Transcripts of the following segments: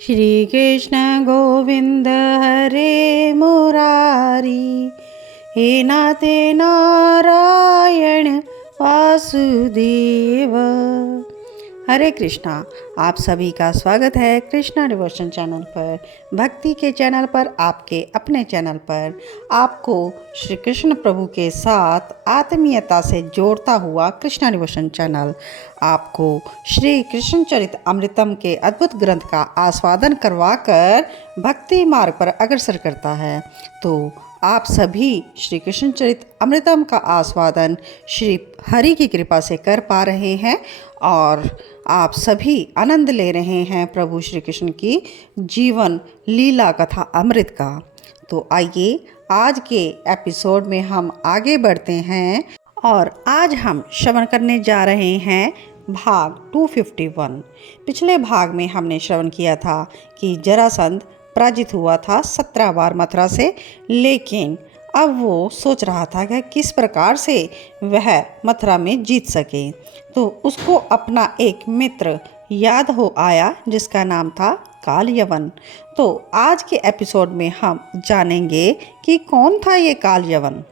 श्री कृष्ण गोविंद हरे मुरारी, हे नाथे नारायण वासुदेव। हरे कृष्णा। आप सभी का स्वागत है कृष्णा डिवोशन चैनल पर, भक्ति के चैनल पर, आपके अपने चैनल पर। आपको श्री कृष्ण प्रभु के साथ आत्मीयता से जोड़ता हुआ कृष्णा डिवोशन चैनल आपको श्री कृष्ण चरित अमृतम के अद्भुत ग्रंथ का आस्वादन करवाकर भक्ति मार्ग पर अग्रसर करता है। तो आप सभी श्री कृष्ण चरित अमृतम का आस्वादन श्री हरि की कृपा से कर पा रहे हैं और आप सभी आनंद ले रहे हैं प्रभु श्री कृष्ण की जीवन लीला कथा अमृत का। तो आइए आज के एपिसोड में हम आगे बढ़ते हैं और आज हम श्रवण करने जा रहे हैं भाग 251। पिछले भाग में हमने श्रवण किया था कि जरासंध पराजित हुआ था 17 बार मथुरा से, लेकिन अब वो सोच रहा था कि किस प्रकार से वह मथुरा में जीत सके। तो उसको अपना एक मित्र याद हो आया जिसका नाम था काल यवन। तो आज के एपिसोड में हम जानेंगे कि कौन था ये काल यवन,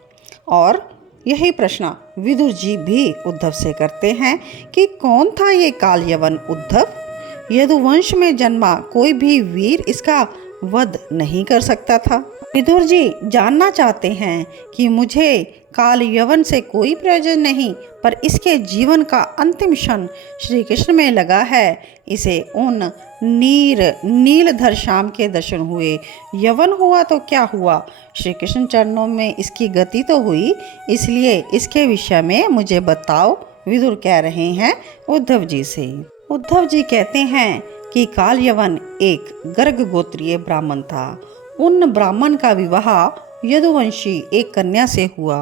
और यही प्रश्न विदुर जी भी उद्धव से करते हैं कि कौन था ये काल यवन उद्धव। यदुवंश में जन्मा कोई भी वीर इसका वध नहीं कर सकता था। विदुर जी जानना चाहते हैं कि मुझे काल यवन से कोई प्रयोजन नहीं, पर इसके जीवन का अंतिम क्षण श्री कृष्ण में लगा है। इसे उन नीलधर श्याम के दर्शन हुए। यवन हुआ तो क्या हुआ, श्री कृष्ण चरणों में इसकी गति तो हुई, इसलिए इसके विषय में मुझे बताओ, विदुर कह रहे हैं उद्धव जी से। उद्धव जी कहते हैं कि काल यवन एक गर्ग गोत्रीय ब्राह्मण था। उन ब्राह्मण का विवाह यदुवंशी एक कन्या से हुआ,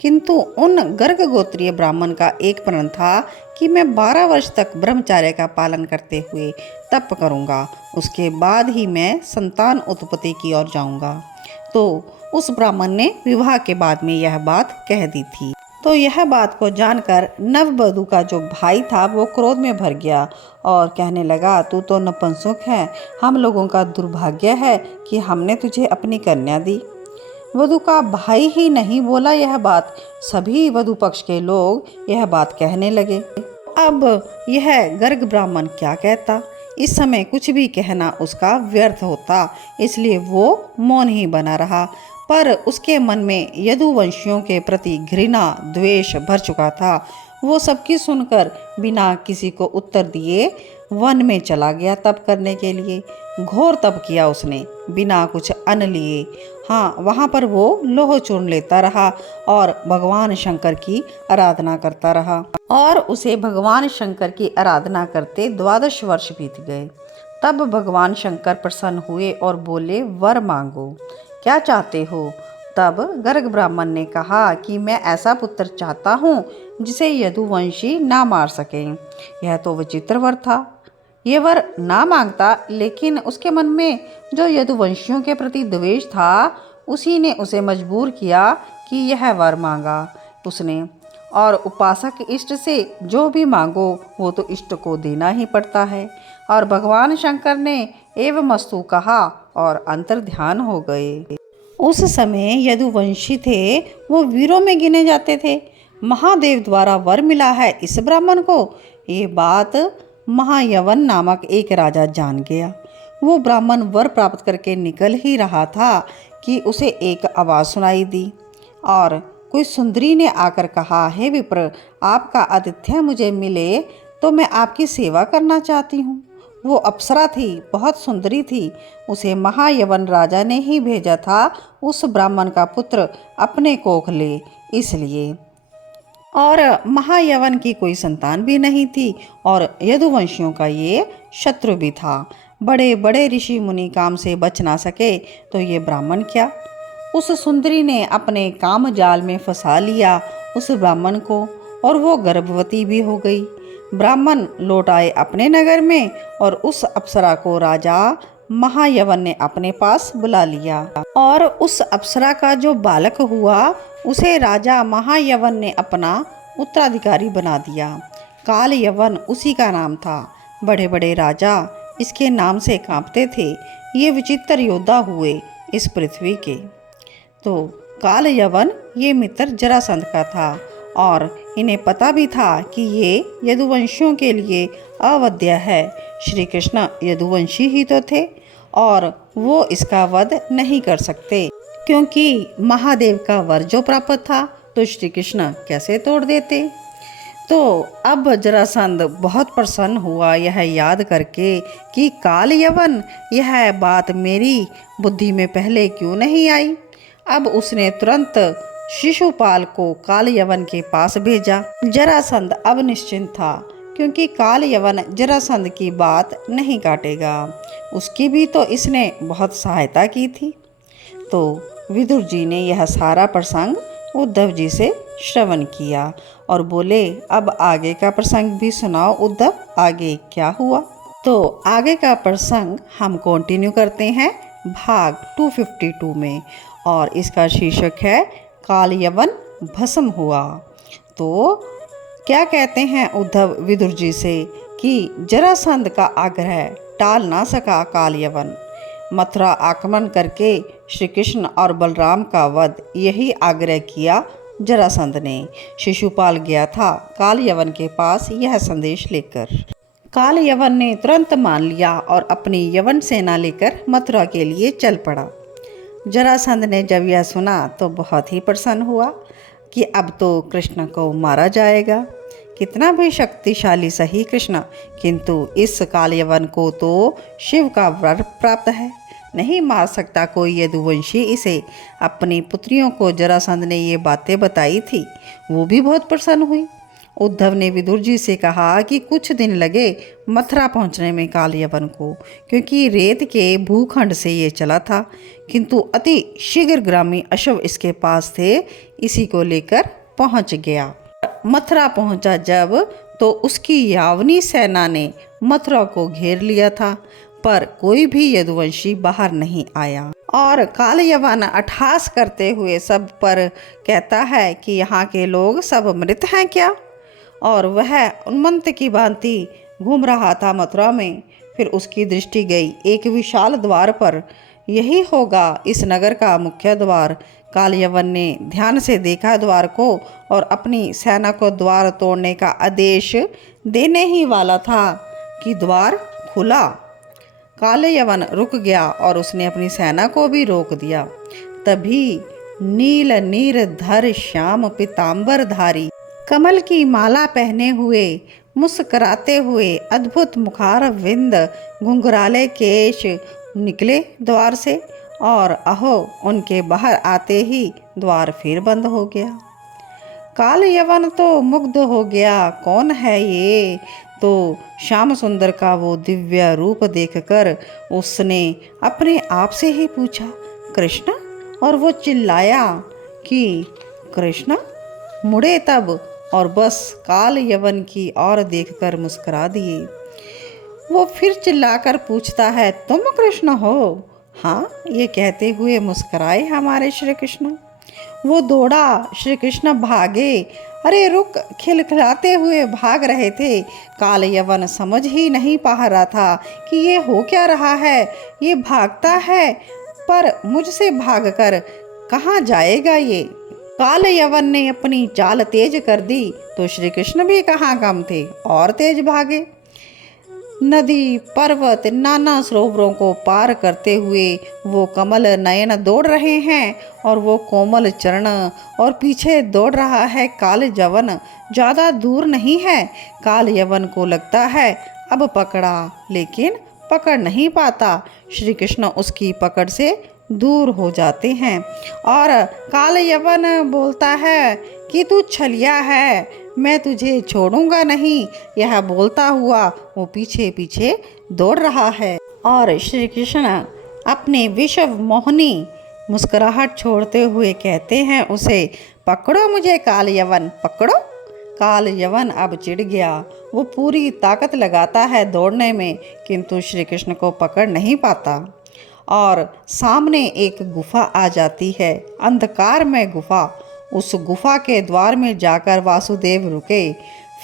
किंतु उन गर्ग गोत्रीय ब्राह्मण का एक प्रण था कि मैं 12 वर्ष तक ब्रह्मचर्य का पालन करते हुए तप करूंगा, उसके बाद ही मैं संतान उत्पत्ति की ओर जाऊंगा। तो उस ब्राह्मण ने विवाह के बाद में यह बात कह दी थी। तो यह बात को जानकर नववधू का जो भाई था वो क्रोध में भर गया और कहने लगा, तू तो नपुंसक है, हम लोगों का दुर्भाग्य है कि हमने तुझे अपनी कन्या दी। वधू का भाई ही नहीं बोला यह बात, सभी वधू पक्ष के लोग यह बात कहने लगे। अब यह गर्ग ब्राह्मण क्या कहता, इस समय कुछ भी कहना उसका व्यर्थ होता, इसलिए वो मौन ही बना रहा। पर उसके मन में यदुवंशियों के प्रति घृणा द्वेष भर चुका था। वो सबकी सुनकर बिना किसी को उत्तर दिए वन में चला गया तप करने के लिए। घोर तप किया उसने बिना कुछ अन्न लिए। हाँ, वहाँ पर वो लोह चूर्ण लेता रहा और भगवान शंकर की आराधना करता रहा। और उसे भगवान शंकर की आराधना करते 12 वर्ष बीत गए। तब भगवान शंकर प्रसन्न हुए और बोले, वर मांगो, क्या चाहते हो। तब गर्ग ब्राह्मण ने कहा कि मैं ऐसा पुत्र चाहता हूँ जिसे यदुवंशी ना मार सके। यह तो विचित्र वर था। ये वर ना मांगता, लेकिन उसके मन में जो यदुवंशियों के प्रति द्वेष था उसी ने उसे मजबूर किया कि यह वर मांगा उसने। और उपासक इष्ट से जो भी मांगो वो तो इष्ट को देना ही पड़ता है। और भगवान शंकर ने एवमस्तु कहा और अंतर ध्यान हो गए। उस समय यदुवंशी थे, वो वीरों में गिने जाते थे। महादेव द्वारा वर मिला है इस ब्राह्मण को। ये बात महायवन नामक एक राजा जान गया। वो ब्राह्मण वर प्राप्त करके निकल ही रहा था कि उसे एक आवाज़ सुनाई दी और कोई सुंदरी ने आकर कहा, हे विप्र, आपका आतिथ्य मुझे मिले तो मैं आपकी सेवा करना चाहती हूँ। वो अप्सरा थी, बहुत सुंदरी थी। उसे महायवन राजा ने ही भेजा था उस ब्राह्मण का पुत्र अपने कोख ले, इसलिए। और महायवन की कोई संतान भी नहीं थी और यदुवंशियों का ये शत्रु भी था। बड़े बड़े ऋषि मुनि काम से बच ना सके तो ये ब्राह्मण क्या। उस सुंदरी ने अपने काम जाल में फंसा लिया उस ब्राह्मण को और वो गर्भवती भी हो गई। ब्राह्मण लौट आए अपने नगर में और उस अप्सरा को राजा महायवन ने अपने पास बुला लिया। और उस अप्सरा का जो बालक हुआ उसे राजा महायवन ने अपना उत्तराधिकारी बना दिया। काल यवन उसी का नाम था। बड़े बड़े राजा इसके नाम से कांपते थे, ये विचित्र योद्धा हुए इस पृथ्वी के। तो काल यवन ये मित्र जरासंध का था और इन्हें पता भी था कि ये यदुवंशियों के लिए अवध्य है। श्री कृष्ण यदुवंशी ही तो थे और वो इसका वध नहीं कर सकते, क्योंकि महादेव का वर जो प्राप्त था तो श्री कृष्ण कैसे तोड़ देते। तो अब जरासंध बहुत प्रसन्न हुआ यह याद करके कि काल यवन, यह बात मेरी बुद्धि में पहले क्यों नहीं आई। अब उसने तुरंत शिशुपाल को काल यवन के पास भेजा। जरासंध अब निश्चिंत था, क्योंकि काल यवन जरासंध की बात नहीं काटेगा। उसकी भी तो इसने बहुत सहायता की थी। तो विदुर जी ने यह सारा प्रसंग उद्धव जी से श्रवण किया और बोले, अब आगे का प्रसंग भी सुनाओ उद्धव, आगे क्या हुआ। तो आगे का प्रसंग हम कंटिन्यू करते हैं भाग 252 में, और इसका शीर्षक है काल यवन भस्म हुआ। तो क्या कहते हैं उद्धव विदुर जी से कि जरासंध का आग्रह टाल ना सका काल यवन। मथुरा आक्रमण करके श्री कृष्ण और बलराम का वध यही आग्रह किया जरासंध ने। शिशुपाल गया था काल यवन के पास यह संदेश लेकर। काल यवन ने तुरंत मान लिया और अपनी यवन सेना लेकर मथुरा के लिए चल पड़ा। जरासंध ने जब यह सुना तो बहुत ही प्रसन्न हुआ कि अब तो कृष्ण को मारा जाएगा। कितना भी शक्तिशाली सही कृष्ण, किंतु इस काल यवन को तो शिव का वर प्राप्त है, नहीं मार सकता कोई यदुवंशी इसे। अपनी पुत्रियों को जरासंध ने ये बातें बताई थी, वो भी बहुत प्रसन्न हुई। उद्धव ने विदुर जी से कहा कि कुछ दिन लगे मथुरा पहुंचने में काल यवन को, क्योंकि रेत के भूखंड से ये चला था, किंतु अति शीघ्रगामी अश्व इसके पास थे, इसी को लेकर पहुंच गया। मथुरा पहुंचा जब, तो उसकी यावनी सेना ने मथुरा को घेर लिया था, पर कोई भी यदुवंशी बाहर नहीं आया। और काल यवन अट्टहास करते हुए सब पर कहता है कि यहाँ के लोग सब मृत हैं क्या। और वह उन्मत्त की भांति घूम रहा था मथुरा में। फिर उसकी दृष्टि गई एक विशाल द्वार पर, यही होगा इस नगर का मुख्य द्वार। काल यवन ने ध्यान से देखा द्वार को और अपनी सेना को द्वार तोड़ने का आदेश देने ही वाला था कि द्वार खुला। काल यवन रुक गया और उसने अपनी सेना को भी रोक दिया। तभी नील नीरधर श्याम पीतांबर धारी, कमल की माला पहने हुए, मुस्कराते हुए, अद्भुत मुखार विंद, घुंघराले केश निकले द्वार से, और अहो उनके बाहर आते ही द्वार फिर बंद हो गया। काल यवन तो मुग्ध हो गया, कौन है ये। तो श्याम सुंदर का वो दिव्य रूप देखकर उसने अपने आप से ही पूछा, कृष्ण। और वो चिल्लाया कि कृष्ण। मुड़े तब और बस काल यवन की ओर देखकर मुस्कुरा दिए। वो फिर चिल्लाकर पूछता है, तुम कृष्ण हो। हाँ, ये कहते हुए मुस्कुराए हमारे श्री कृष्ण। वो दौड़ा, श्री कृष्ण भागे। अरे रुक, खिलखिलाते हुए भाग रहे थे। काल यवन समझ ही नहीं पा रहा था कि ये हो क्या रहा है। ये भागता है, पर मुझसे भागकर कहाँ जाएगा ये। काल यवन ने अपनी चाल तेज कर दी तो श्री कृष्ण भी कहाँ कम थे, और तेज भागे। नदी पर्वत नाना सरोवरों को पार करते हुए वो कमल नयन दौड़ रहे हैं, और वो कोमल चरण और पीछे दौड़ रहा है काल यवन। ज़्यादा दूर नहीं है। काल यवन को लगता है अब पकड़ा, लेकिन पकड़ नहीं पाता। श्री कृष्ण उसकी पकड़ से दूर हो जाते हैं और काल यवन बोलता है कि तू छलिया है, मैं तुझे छोड़ूंगा नहीं। यह बोलता हुआ वो पीछे पीछे दौड़ रहा है और श्री कृष्ण अपने विश्व मोहनी मुस्कुराहट छोड़ते हुए कहते हैं उसे, पकड़ो मुझे काल यवन, पकड़ो। काल यवन अब चिढ़ गया। वो पूरी ताकत लगाता है दौड़ने में, किंतु श्री कृष्ण को पकड़ नहीं पाता। और सामने एक गुफा आ जाती है, अंधकार में गुफा। उस गुफा के द्वार में जाकर वासुदेव रुके।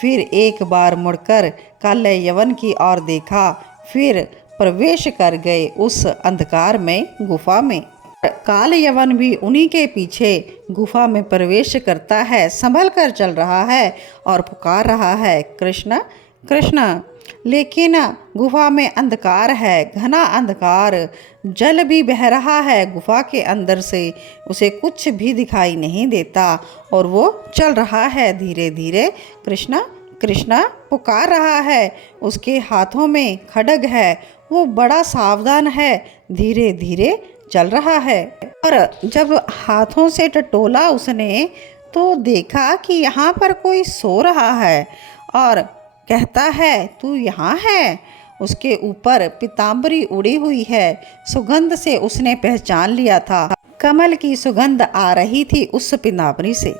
फिर एक बार मुड़कर काल यवन की ओर देखा, फिर प्रवेश कर गए उस अंधकार में गुफा में। काल यवन भी उन्हीं के पीछे गुफा में प्रवेश करता है, संभल कर चल रहा है और पुकार रहा है, कृष्ण कृष्ण। लेकिन गुफा में अंधकार है, घना अंधकार, जल भी बह रहा है गुफा के अंदर से, उसे कुछ भी दिखाई नहीं देता और वो चल रहा है धीरे धीरे, कृष्ण कृष्ण पुकार रहा है। उसके हाथों में खड्ग है, वो बड़ा सावधान है, धीरे धीरे चल रहा है। और जब हाथों से टटोला उसने तो देखा कि यहाँ पर कोई सो रहा है और कहता है, तू यहाँ है? उसके ऊपर पीताम्बरी उड़ी हुई है, सुगंध से उसने पहचान लिया था, कमल की सुगंध आ रही थी उस पीताम्बरी से।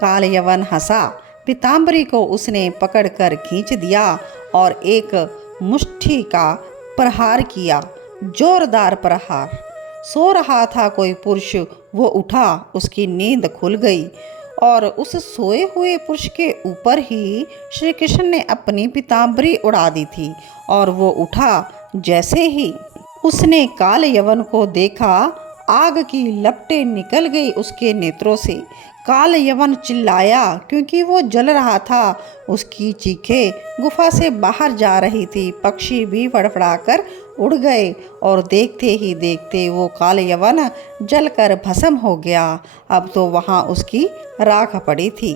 काल यवन हंसा, पीताम्बरी को उसने पकड़कर खींच दिया और एक मुट्ठी का प्रहार किया, जोरदार प्रहार। सो रहा था कोई पुरुष, वो उठा, उसकी नींद खुल गई और उस सोए हुए पुरुष के ऊपर ही श्री कृष्ण ने अपनी पीताम्बरी उड़ा दी थी और वो उठा। जैसे ही उसने काल यवन को देखा, आग की लपटें निकल गई उसके नेत्रों से। काल यवन चिल्लाया क्योंकि वो जल रहा था, उसकी चीखें गुफा से बाहर जा रही थी। पक्षी भी फड़फड़ाकर उड़ गए और देखते ही देखते वो काल यवन जलकर भस्म हो गया। अब तो वहाँ उसकी राख पड़ी थी।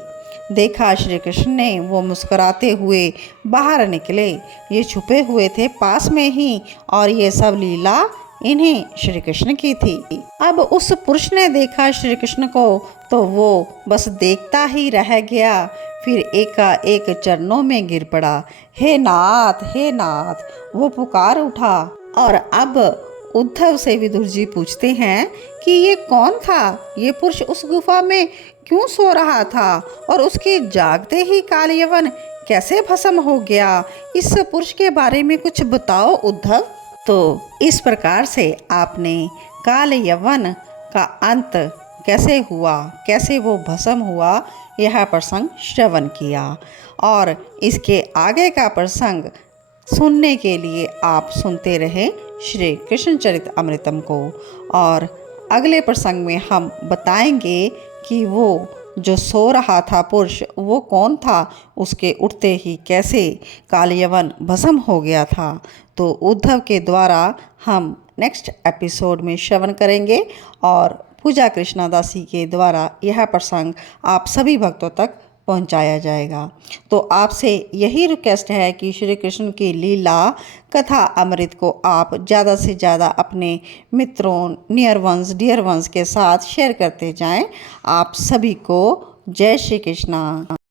देखा श्री कृष्ण ने, वो मुस्कुराते हुए बाहर निकले। ये छुपे हुए थे पास में ही और ये सब लीला इन्हीं श्री कृष्ण की थी। अब उस पुरुष ने देखा श्री कृष्ण को तो वो बस देखता ही रह गया, फिर एकाएक चरणों में गिर पड़ा। हे नाथ, हे नाथ, वो पुकार उठा। और अब उद्धव से विदुर जी पूछते हैं कि ये कौन था? ये पुरुष उस गुफा में क्यों सो रहा था और उसके जागते ही काल यवन कैसे भस्म हो गया? इस पुरुष के बारे में कुछ बताओ उद्धव। तो इस प्रकार से आपने काल यवन का अंत कैसे हुआ, कैसे वो भस्म हुआ, यह प्रसंग श्रवण किया। और इसके आगे का प्रसंग सुनने के लिए आप सुनते रहे श्री कृष्ण चरित अमृतम को। और अगले प्रसंग में हम बताएंगे कि वो जो सो रहा था पुरुष वो कौन था, उसके उठते ही कैसे काल यवन भस्म हो गया था। तो उद्धव के द्वारा हम नेक्स्ट एपिसोड में श्रवण करेंगे और पूजा कृष्णादासी के द्वारा यह प्रसंग आप सभी भक्तों तक पहुंचाया जाएगा। तो आपसे यही रिक्वेस्ट है कि श्री कृष्ण की लीला कथा अमृत को आप ज़्यादा से ज़्यादा अपने मित्रों, नियर वंस, डियर वंस के साथ शेयर करते जाएं। आप सभी को जय श्री कृष्णा।